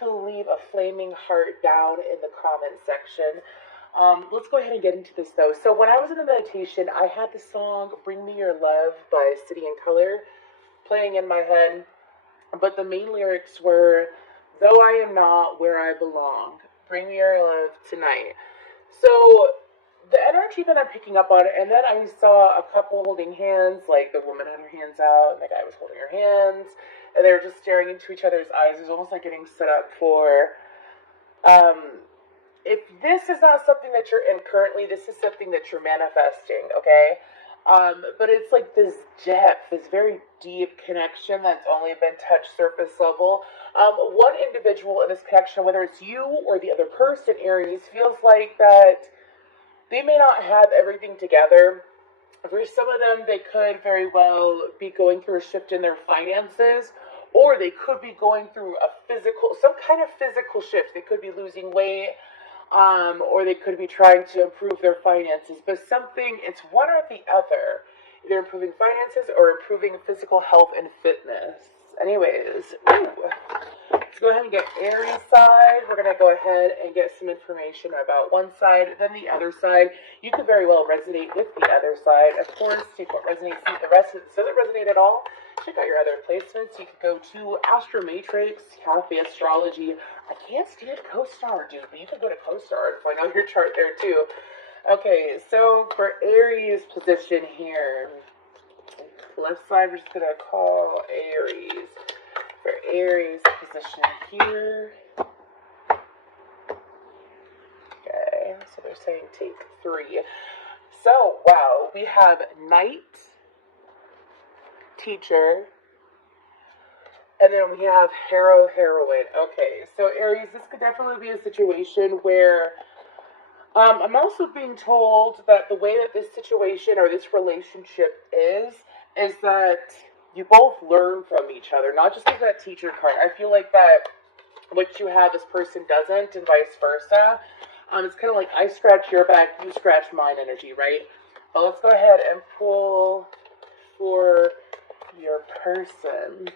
to leave a flaming heart down in the comment section. Let's go ahead and get into this though. So when I was in the meditation, I had the song "Bring Me Your Love" by City and Color playing in my head, but the main lyrics were, "Though I am not where I belong, bring me your love tonight." So the energy that I'm picking up on, and then I saw a couple holding hands, like the woman had her hands out, and the guy was holding her hands, and they were just staring into each other's eyes. It was almost like getting set up for, um, if this is not something that you're in currently, this is something that you're manifesting, okay? But it's like this depth, this very deep connection that's only been touched surface level. One individual in this connection, whether it's you or the other person, Aries, feels like that they may not have everything together. For some of them, they could very well be going through a shift in their finances, or they could be going through some kind of physical shift. They could be losing weight, or they could be trying to improve their finances. But it's one or the other. Either improving finances or improving physical health and fitness. Anyways, let's go ahead and get Aries side. We're going to go ahead and get some information about one side, then the other side. You could very well resonate with the other side. Of course, take what resonates, leave the rest. If it doesn't resonate at all, check out your other placements. You could go to Astro Matrix, Cafe Astrology. I can't stand CoStar, dude, but you could go to CoStar and find out your chart there too. Okay, so for Aries position here, left side, we're just going to call Aries. For Aries position here. Okay, so they're saying take 3. So, wow, we have Knight, Teacher, and then we have Heroine. Okay, so Aries, this could definitely be a situation where I'm also being told that the way that this situation or this relationship is that you both learn from each other, not just with that Teacher card. I feel like that what you have, this person doesn't, and vice versa. It's kind of like I scratch your back, you scratch mine energy, right? But let's go ahead and pull for your person.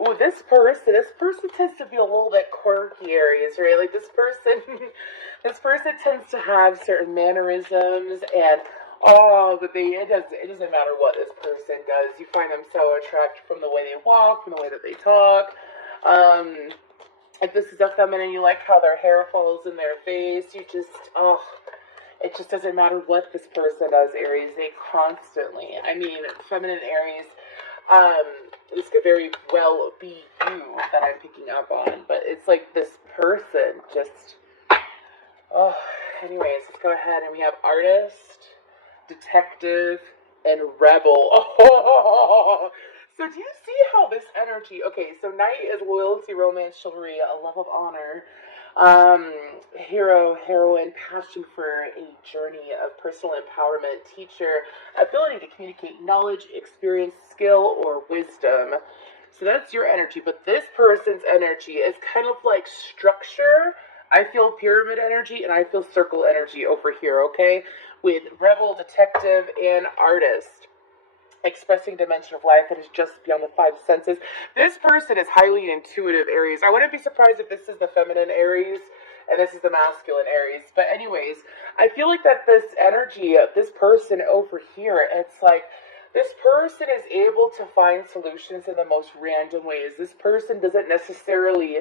Ooh, this person tends to be a little bit quirky, Aries, right? Like this person tends to have certain mannerisms and but it doesn't matter what this person does. You find them so attractive from the way they walk, from the way that they talk. If this is a feminine, you like how their hair falls in their face. It just doesn't matter what this person does, Aries. They constantly, feminine Aries, this could very well be you that I'm picking up on, but it's like this person just, anyways, let's go ahead and we have Artist, Detective, and Rebel. Oh, so do you see how this energy, okay, so Knight is loyalty, romance, chivalry, a love of honor, heroine, passion for a journey of personal empowerment, teacher, ability to communicate knowledge, experience, skill, or wisdom. So that's your energy, but this person's energy is kind of like structure. I feel pyramid energy, and I feel circle energy over here, okay? With Rebel, Detective, and Artist. Expressing dimension of life that is just beyond the 5 senses. This person is highly intuitive, Aries. I wouldn't be surprised if this is the feminine Aries and this is the masculine Aries. But anyways, I feel like that this energy of this person over here, it's like this person is able to find solutions in the most random ways. This person doesn't necessarily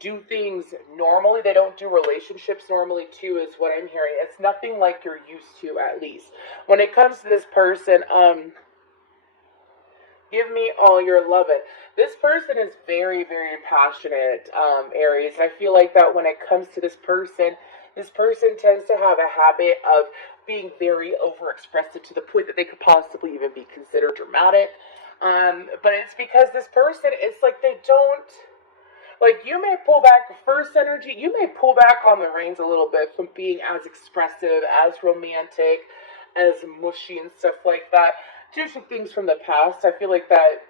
do things normally. They don't do relationships normally too, is what I'm hearing. It's nothing like you're used to, at least. When it comes to this person, give me all your loving. This person is very, very passionate, Aries. I feel like that when it comes to this person tends to have a habit of being very overexpressive to the point that they could possibly even be considered dramatic. But it's because this person, it's like they don't, like you may pull back first energy, you may pull back on the reins a little bit from being as expressive, as romantic, as mushy and stuff like that. Due to things from the past, I feel like that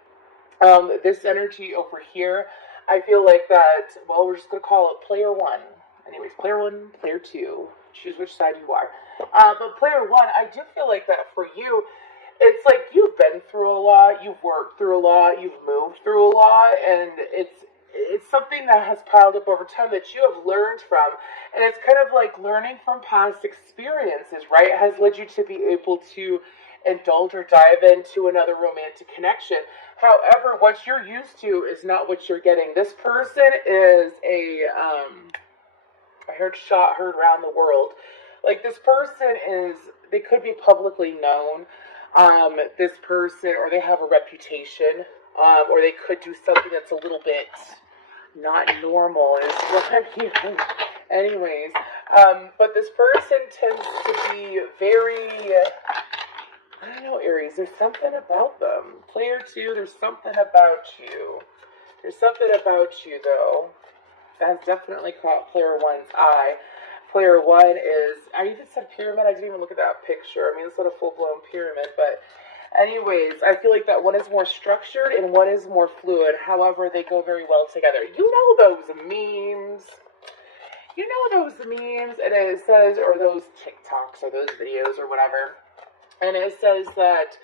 this energy over here, I feel like that, well, we're just going to call it player 1. Anyways, player 1, player 2, choose which side you are. But player 1, I do feel like that for you, it's like you've been through a lot, you've worked through a lot, you've moved through a lot, and it's something that has piled up over time that you have learned from. And it's kind of like learning from past experiences, right? It has led you to be able to indulge or dive into another romantic connection. However, what you're used to is not what you're getting. This person is I heard around the world. Like, this person is, they could be publicly known. This person, or they have a reputation, or they could do something that's a little bit not normal, is what I'm hearing. Anyways, but this person tends to be very, I don't know, Aries, there's something about them. Player 2, there's something about you. There's something about you, though. That's definitely caught player 1's eye. Player 1 is, I even said pyramid, I didn't even look at that picture. I mean, it's not a full-blown pyramid, but anyways, I feel like that one is more structured and one is more fluid. However, they go very well together. You know those memes. You know those memes, and it says, or those TikToks, or those videos, or whatever. And it says that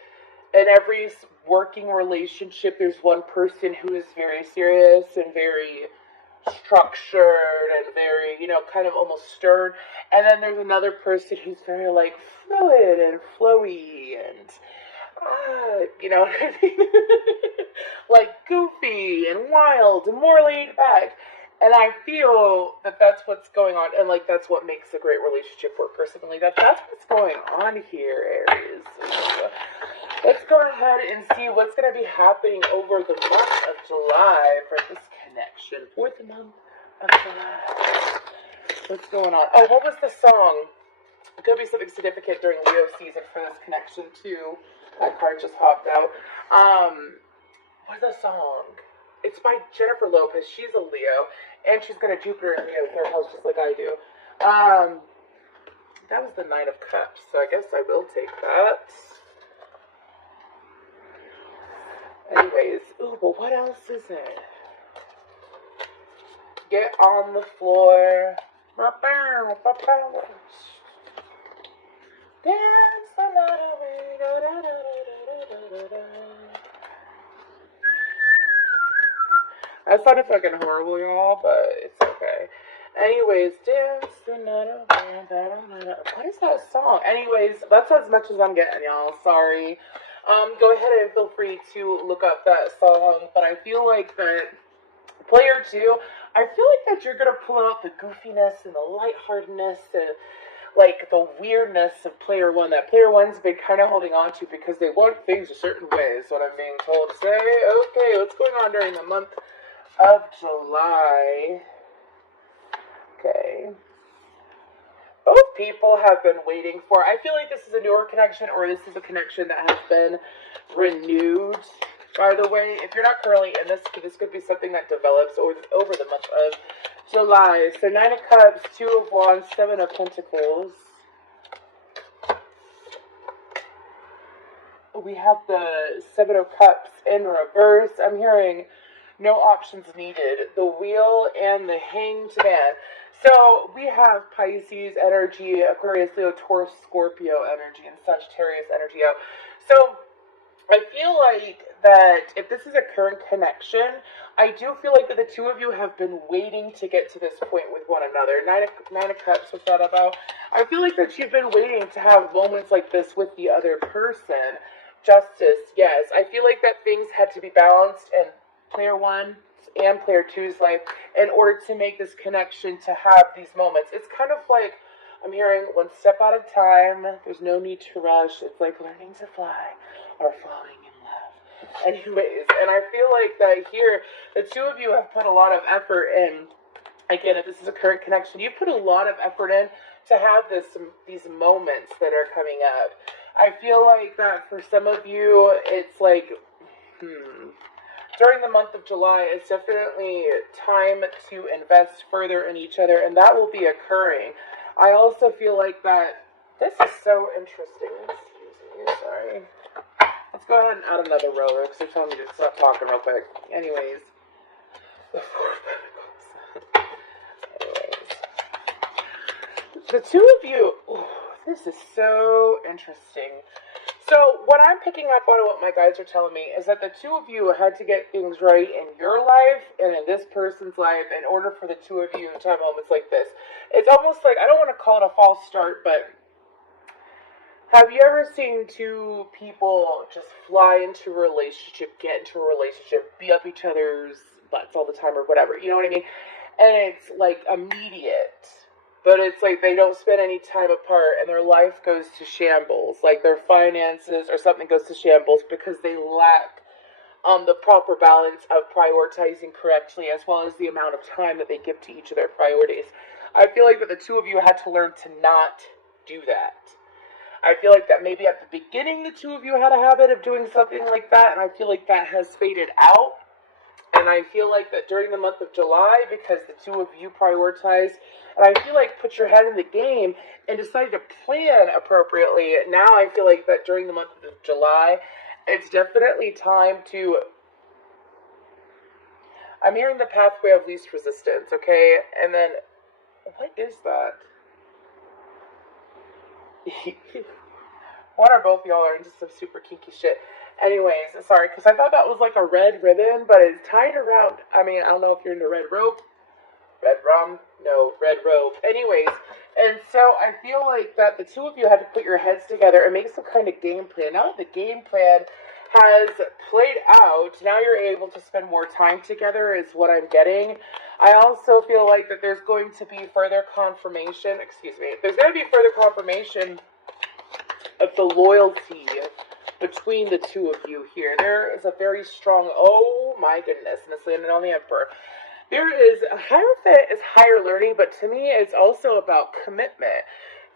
in every working relationship, there's one person who is very serious and very structured and very, you know, kind of almost stern. And then there's another person who's very, like, fluid and flowy and, you know what I mean? Like, goofy and wild and more laid back. And I feel that that's what's going on, and, like, that's what makes a great relationship work or something like that. That's what's going on here, Aries. Let's go ahead and see what's going to be happening over the month of July for this connection. For the month of July. What's going on? Oh, what was the song? It could be something significant during Leo season for this connection, too. That card just hopped out. What's the song? It's by Jennifer Lopez. She's a Leo, and she's got a Jupiter in Leo, third house, just like I do. That was the Nine of Cups, so I guess I will take that. Anyways, ooh, but what else is it? Get on the floor. Dance the night away. Da, da, da, da, da, da, da. That sounded fucking horrible, y'all, but it's okay. Anyways, dance the night away. Da, da, da, da. What is that song? Anyways, that's as much as I'm getting, y'all. Sorry. Go ahead and feel free to look up that song, but I feel like that player 2, I feel like that you're gonna pull out the goofiness and the lightheartedness and, like, the weirdness of player 1 that player 1's been kind of holding on to because they want things a certain way, is what I'm being told to say. Okay, what's going on during the month of July? Okay. Both people have been waiting for, I feel like this is a newer connection, or this is a connection that has been renewed. By the way, if you're not currently in this could be something that develops over the month of July. So 9 of Cups, 2 of Wands, 7 of Pentacles. We have the 7 of Cups in reverse. I'm hearing no options needed. The Wheel and the Hanged Man. So we have Pisces energy, Aquarius, Leo, Taurus, Scorpio energy, and Sagittarius energy out. So I feel like that if this is a current connection, I do feel like that the two of you have been waiting to get to this point with one another. Nine of Cups, what's that about? I feel like that you've been waiting to have moments like this with the other person. Justice, yes. I feel like that things had to be balanced in player 1 and player 2's life in order to make this connection to have these moments. It's kind of like, I'm hearing one step at a time. There's no need to rush. It's like learning to fly or falling in love. Anyways, and I feel like that here, the two of you have put a lot of effort in. Again, if this is a current connection, you've put a lot of effort in to have these moments that are coming up. I feel like that for some of you, it's like, during the month of July, it's definitely time to invest further in each other, and that will be occurring. I also feel like that this is so interesting. Excuse me, sorry. Let's go ahead and add another roller, because they're telling me to stop talking real quick. Anyways. The 4 of Pentacles. Anyways. The two of you, this is so interesting. So what I'm picking up on what my guides are telling me is that the two of you had to get things right in your life and in this person's life in order for the two of you to have moments like this. It's almost like, I don't want to call it a false start, but have you ever seen two people just fly into a relationship, get into a relationship, be up each other's butts all the time or whatever, you know what I mean? And it's like immediate, but it's like they don't spend any time apart and their life goes to shambles, like their finances or something goes to shambles because they lack the proper balance of prioritizing correctly as well as the amount of time that they give to each of their priorities. I feel like that the two of you had to learn to not do that. I feel like that maybe at the beginning the two of you had a habit of doing something like that, and I feel like that has faded out. And I feel like that during the month of July, because the two of you prioritized, and I feel like put your head in the game and decided to plan appropriately. Now I feel like that during the month of July, it's definitely time to... I'm hearing the pathway of least resistance, okay? And then, what is that? One or both of y'all are into some super kinky shit. Anyways, sorry, because I thought that was like a red ribbon, but it's tied around. I mean, I don't know if you're into red rope, red rum, no, red rope. Anyways, and so I feel like that the two of you had to put your heads together and make some kind of game plan. Now that the game plan has played out, now you're able to spend more time together is what I'm getting. I also feel like that there's going to be further confirmation, there's going to be further confirmation of the loyalty between the two of you here. There is a very strong, oh my goodness, and it's landed on the Emperor. There is, Hierophant is higher learning, but to me it's also about commitment.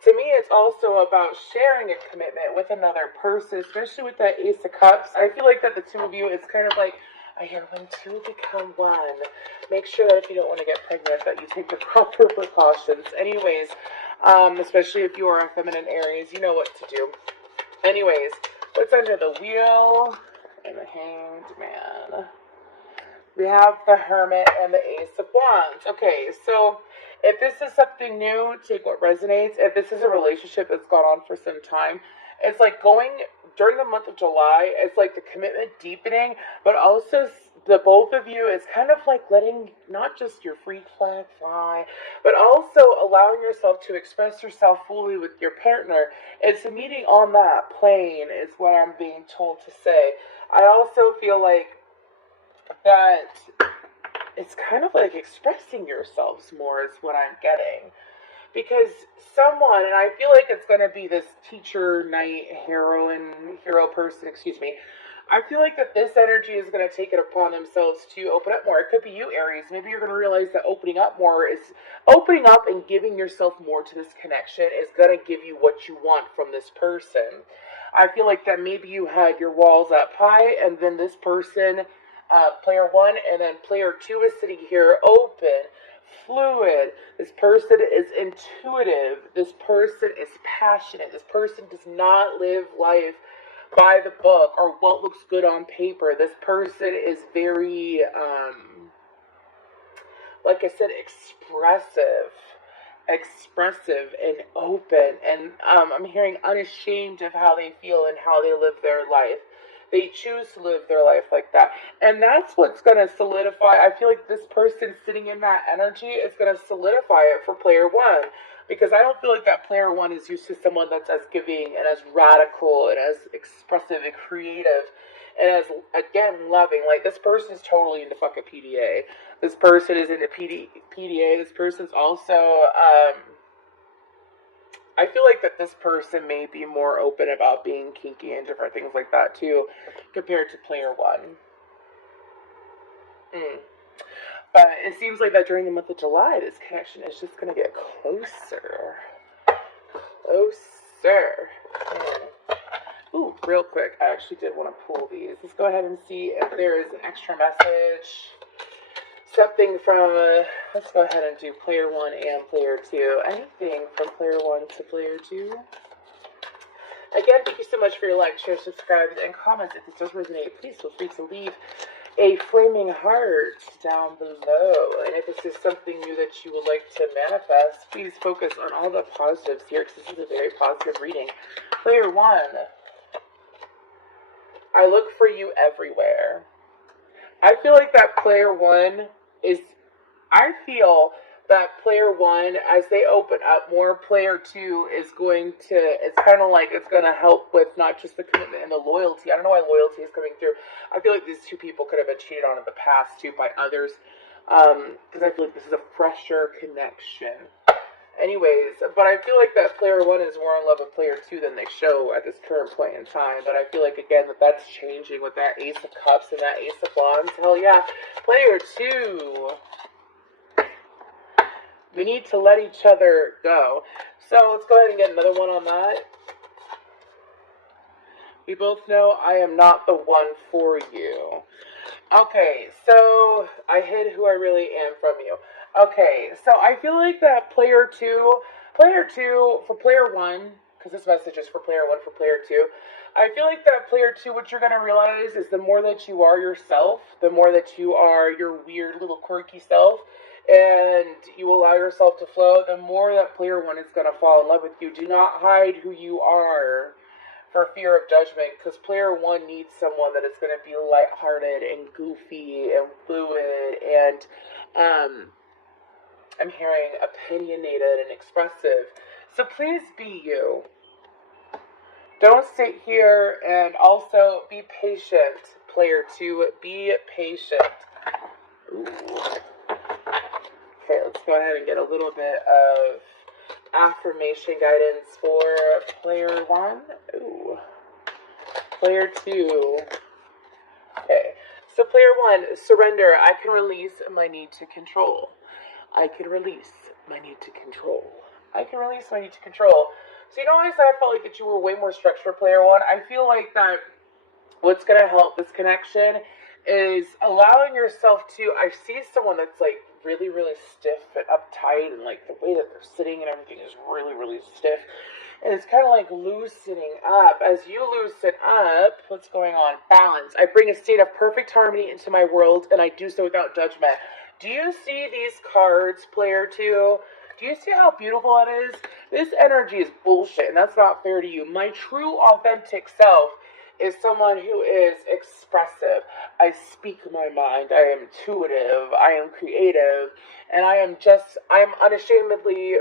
To me it's also about sharing a commitment with another person, especially with that Ace of Cups. I feel like that the two of you, it's kind of like, I hear when two become one. Make sure that if you don't want to get pregnant, that you take the proper precautions. Anyways, especially if you are a feminine Aries, you know what to do. Anyways, what's under the wheel? And the Hanged Man. We have the Hermit and the Ace of Wands. Okay, so if this is something new, take what resonates. If this is a relationship that's gone on for some time, it's like going during the month of July, it's like the commitment deepening, but also the both of you is kind of like letting not just your freak flag fly, but also allowing yourself to express yourself fully with your partner. It's a meeting on that plane is what I'm being told to say. I also feel like that it's kind of like expressing yourselves more is what I'm getting. Because someone, and I feel like it's going to be this teacher, knight, hero person, I feel like that this energy is going to take it upon themselves to open up more. It could be you, Aries. Maybe you're going to realize that opening up and giving yourself more to this connection is going to give you what you want from this person. I feel like that maybe you had your walls up high, and then this person, player one, and then player two is sitting here open, fluid. This person is intuitive. This person is passionate. This person does not live life by the book or what looks good on paper. This person is very, like I said, expressive and open. And I'm hearing unashamed of how they feel and how they live their life. They choose to live their life like that. And that's what's going to solidify. I feel like this person sitting in that energy is going to solidify it for player one. Because I don't feel like that player one is used to someone that's as giving and as radical and as expressive and creative and as, again, loving. Like, this person is totally into fucking PDA. This person is into PDA. This person's also, I feel like that this person may be more open about being kinky and different things like that too, compared to player one. But it seems like that during the month of July, this connection is just going to get closer. Ooh, real quick, I actually did want to pull these. Let's go ahead and see if there is an extra message. Something from, let's go ahead and do player one and player two. Anything from player one to player two? Again, thank you so much for your likes, shares, subscribes, and comments. If this does resonate, please feel free to leave a flaming heart down below. And if this is something new that you would like to manifest, please focus on all the positives here, because this is a very positive reading. Player one. I look for you everywhere. I feel like that player one is, I feel that player one, as they open up more, player two is going to, it's kind of like it's going to help with not just the commitment and the loyalty. I don't know why loyalty is coming through. I feel like these two people could have been cheated on in the past too by others, because I feel like this is a fresher connection. Anyways, but I feel like that player one is more in love with player two than they show at this current point in time. But I feel like, again, that's changing with that Ace of Cups and that Ace of Wands. Hell yeah. Player two. We need to let each other go. So let's go ahead and get another one on that. We both know I am not the one for you. Okay, so I hid who I really am from you. Okay, so I feel like that player two for player one, because this message is for player one, for player two. I feel like that player two, what you're going to realize is the more that you are yourself, the more that you are your weird little quirky self, and you allow yourself to flow, the more that player one is going to fall in love with you. Do not hide who you are for fear of judgment, because player one needs someone that is going to be lighthearted and goofy and fluid and I'm hearing opinionated and expressive. So please be you. Don't sit here, and also be patient, player two. Be patient. Ooh. Okay, let's go ahead and get a little bit of affirmation guidance for player one. Ooh. Player two. Okay, so player one, surrender. I can release my need to control. I can release my need to control. I can release my need to control. So, you know, I said I felt like that you were way more structured, player one. I feel like that what's going to help this connection is allowing yourself to, I see someone that's like really, really stiff and uptight, and like the way that they're sitting and everything is really, really stiff. And it's kind of like loosening up. As you loosen up, what's going on? Balance. I bring a state of perfect harmony into my world, and I do so without judgment. Do you see these cards, player two? Do you see how beautiful it is? This energy is bullshit, and that's not fair to you. My true, authentic self is someone who is expressive. I speak my mind. I am intuitive. I am creative. And I am unashamedly,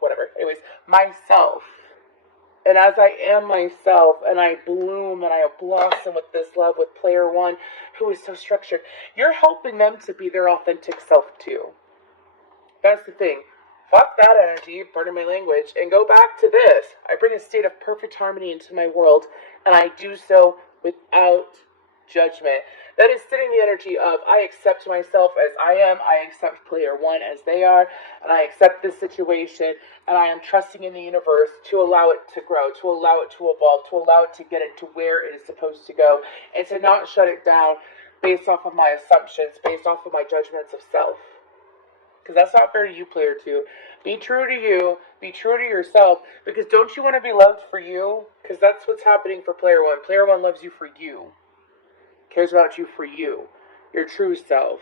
whatever. Anyways, myself. And as I am myself, and I bloom, and I blossom with this love with player one, who is so structured, you're helping them to be their authentic self too. That's the thing. Fuck that energy, pardon my language, and go back to this. I bring a state of perfect harmony into my world, and I do so without judgment. That is sitting the energy of, I accept myself as I am, I accept player one as they are, and I accept this situation, and I am trusting in the universe to allow it to grow, to allow it to evolve, to allow it to get it to where it is supposed to go, and to not shut it down based off of my assumptions, based off of my judgments of self. Because that's not fair to you, player two. Be true to you. Be true to yourself. Because don't you want to be loved for you? Because that's what's happening for player one. Player one loves you for you. Cares about you for you. Your true self.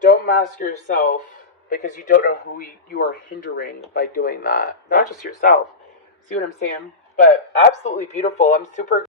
Don't mask yourself because you don't know who you are hindering by doing that. Not just yourself. See what I'm saying? But absolutely beautiful. I'm super...